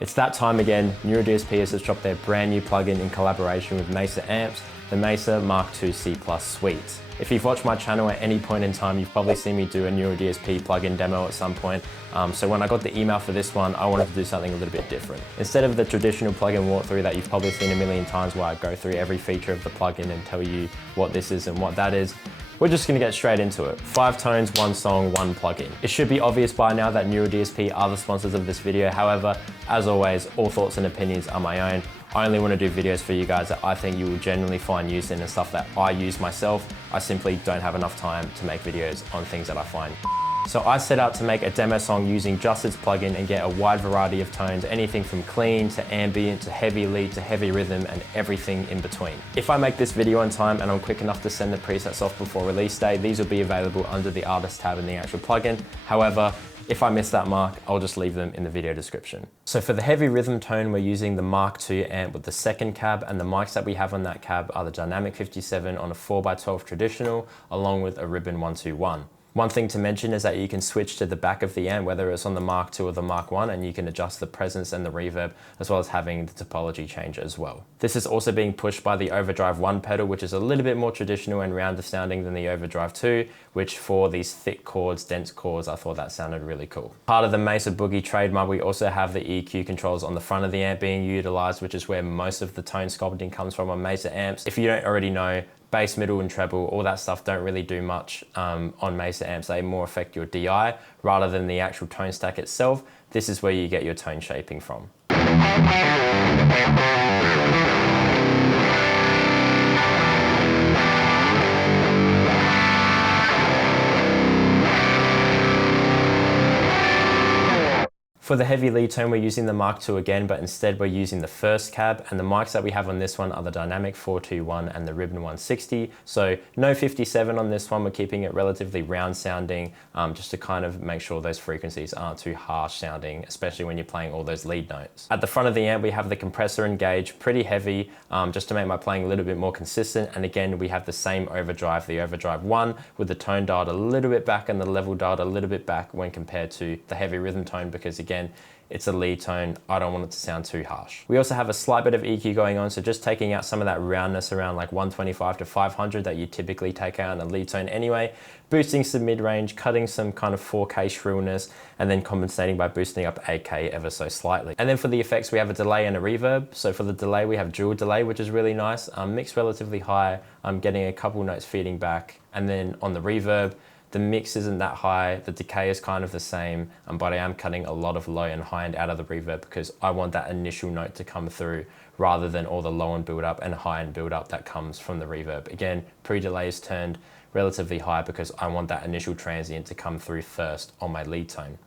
It's that time again. Neural DSP has just dropped their brand new plugin in collaboration with Mesa Amps, the Mesa Mark II C+ Suite. If you've watched my channel at any point in time, you've probably seen me do a Neural DSP plugin demo at some point. So when I got the email for this one, I wanted to do something a little bit different. Instead of the traditional plugin walkthrough that you've probably seen a million times where I go through every feature of the plugin and tell you what this is and what that is, we're just gonna get straight into it. 5 tones, 1 song, 1 plugin. It should be obvious by now that Neural DSP are the sponsors of this video. However, as always, all thoughts and opinions are my own. I only want to do videos for you guys that I think you will genuinely find use in and stuff that I use myself. I simply don't have enough time to make videos on things that I find. So I set out to make a demo song using just its plugin and get a wide variety of tones, anything from clean to ambient to heavy lead to heavy rhythm and everything in between. If I make this video on time and I'm quick enough to send the presets off before release day, these will be available under the artist tab in the actual plugin. However, if I miss that mark, I'll just leave them in the video description. So for the heavy rhythm tone, we're using the Mark II amp with the second cab, and the mics that we have on that cab are the Dynamic 57 on a 4x12 traditional, along with a Ribbon 121. One thing to mention is that you can switch to the back of the amp, whether it's on the Mark II or the Mark I, and you can adjust the presence and the reverb, as well as having the topology change as well. This is also being pushed by the Overdrive 1 pedal, which is a little bit more traditional and rounder sounding than the Overdrive 2, which for these thick chords, dense chords, I thought that sounded really cool. Part of the Mesa Boogie trademark, we also have the EQ controls on the front of the amp being utilized, which is where most of the tone sculpting comes from on Mesa amps. If you don't already know, bass, middle, and treble, all that stuff don't really do much on Mesa amps. They more affect your DI rather than the actual tone stack itself. This is where you get your tone shaping from. For the heavy lead tone, we're using the Mark II again, but instead we're using the first cab, and the mics that we have on this one are the Dynamic 421 and the Ribbon 160. So no 57 on this one, we're keeping it relatively round sounding, just to kind of make sure those frequencies aren't too harsh sounding, especially when you're playing all those lead notes. At the front of the amp, we have the compressor engaged, pretty heavy, just to make my playing a little bit more consistent. And again, we have the same overdrive, the Overdrive 1, with the tone dialed a little bit back and the level dialed a little bit back when compared to the heavy rhythm tone, because again, it's a lead tone. I don't want it to sound too harsh. We also have a slight bit of EQ going on, so just taking out some of that roundness around like 125 to 500 that you typically take out in a lead tone anyway, boosting some mid-range, cutting some kind of 4K shrillness, and then compensating by boosting up 8K ever so slightly. And then for the effects, we have a delay and a reverb. So for the delay, we have dual delay, which is really nice. Mixed relatively high. I'm getting a couple notes feeding back. And then on the reverb, the mix isn't that high, the decay is kind of the same, but I am cutting a lot of low and high end out of the reverb because I want that initial note to come through rather than all the low end build up and high end build up that comes from the reverb. Again, pre-delay is turned relatively high because I want that initial transient to come through first on my lead tone.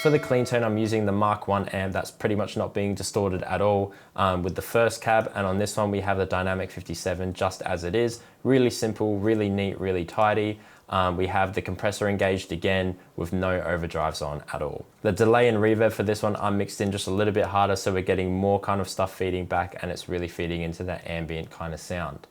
For the clean tone, I'm using the Mark I amp that's pretty much not being distorted at all with the first cab, and on this one we have the Dynamic 57 just as it is. Really simple, really neat, really tidy. We have the compressor engaged again with no overdrives on at all. The delay and reverb for this one are mixed in just a little bit harder, so we're getting more kind of stuff feeding back, and it's really feeding into that ambient kind of sound.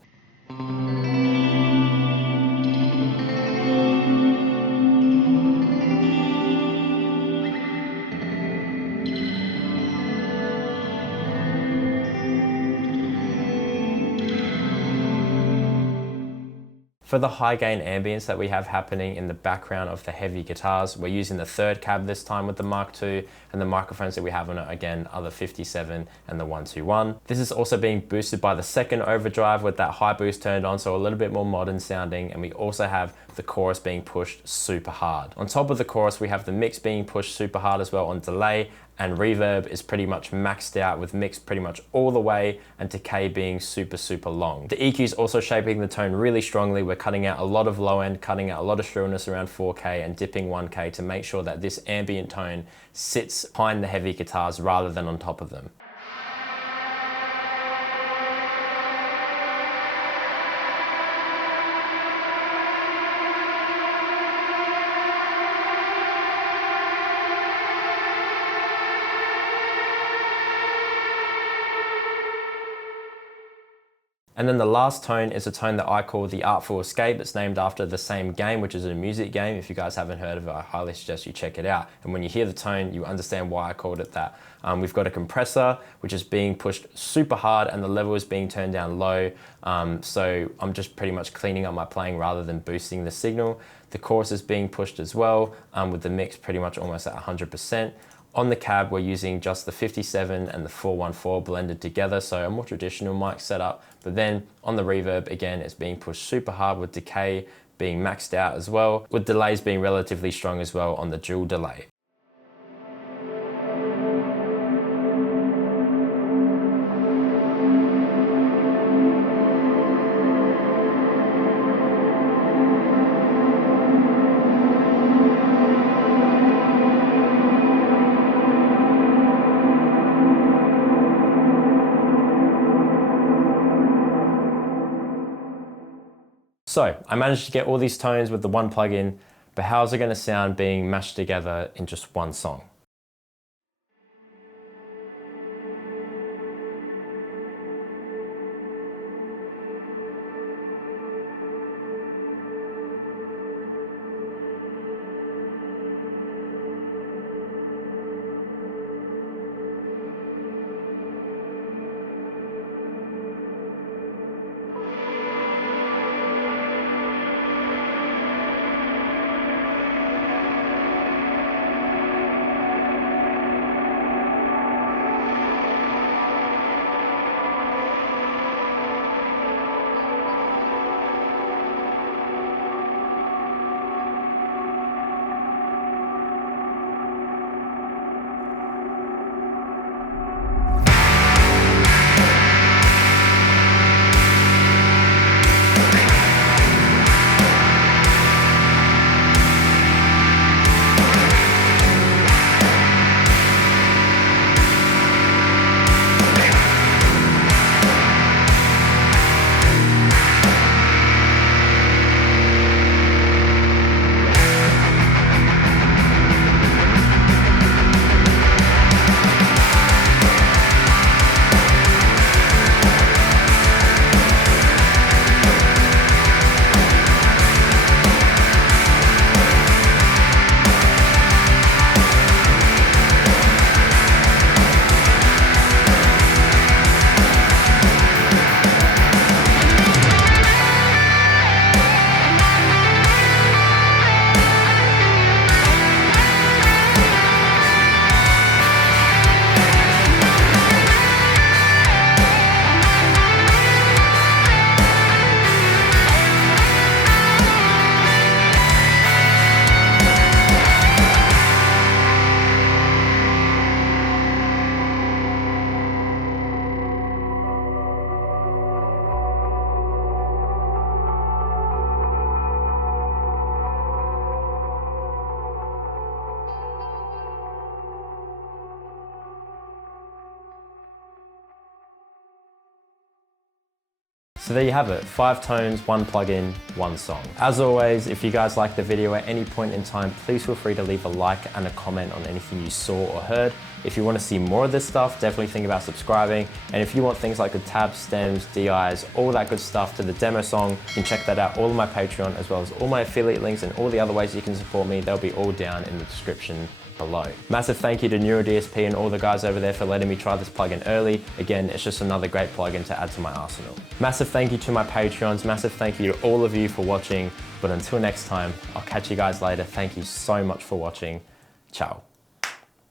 For the high gain ambience that we have happening in the background of the heavy guitars, we're using the third cab this time with the Mark II, and the microphones that we have on it again are the 57 and the 121. This is also being boosted by the second overdrive with that high boost turned on, so a little bit more modern sounding, and we also have the chorus being pushed super hard. On top of the chorus, we have the mix being pushed super hard as well on delay, and reverb is pretty much maxed out with mix pretty much all the way and decay being super, super long. The EQ is also shaping the tone really strongly. We're cutting out a lot of low end, cutting out a lot of shrillness around 4K and dipping 1K to make sure that this ambient tone sits behind the heavy guitars rather than on top of them. And then the last tone is a tone that I call the Artful Escape. It's named after the same game, which is a music game. If you guys haven't heard of it, I highly suggest you check it out. And when you hear the tone, you understand why I called it that. We've got a compressor, which is being pushed super hard and the level is being turned down low. So I'm just pretty much cleaning up my playing rather than boosting the signal. The chorus is being pushed as well, with the mix pretty much almost at 100%. On the cab, we're using just the 57 and the 414 blended together, so a more traditional mic setup. But then on the reverb, again, it's being pushed super hard with decay being maxed out as well, with delays being relatively strong as well on the dual delay. So I managed to get all these tones with the one plugin, but how's it going to sound being mashed together in just one song? So there you have it, 5 tones, 1 plugin, 1 song. As always, if you guys liked the video at any point in time, please feel free to leave a like and a comment on anything you saw or heard. If you want to see more of this stuff, definitely think about subscribing. And if you want things like the tabs, stems, DIs, all that good stuff to the demo song, you can check that out all on my Patreon, as well as all my affiliate links and all the other ways you can support me. They'll be all down in the description below. Massive thank you to NeuroDSP and all the guys over there for letting me try this plugin early. Again, it's just another great plugin to add to my arsenal. Massive thank you to my Patreons, massive thank you to all of you for watching, but until next time, I'll catch you guys later. Thank you so much for watching. Ciao.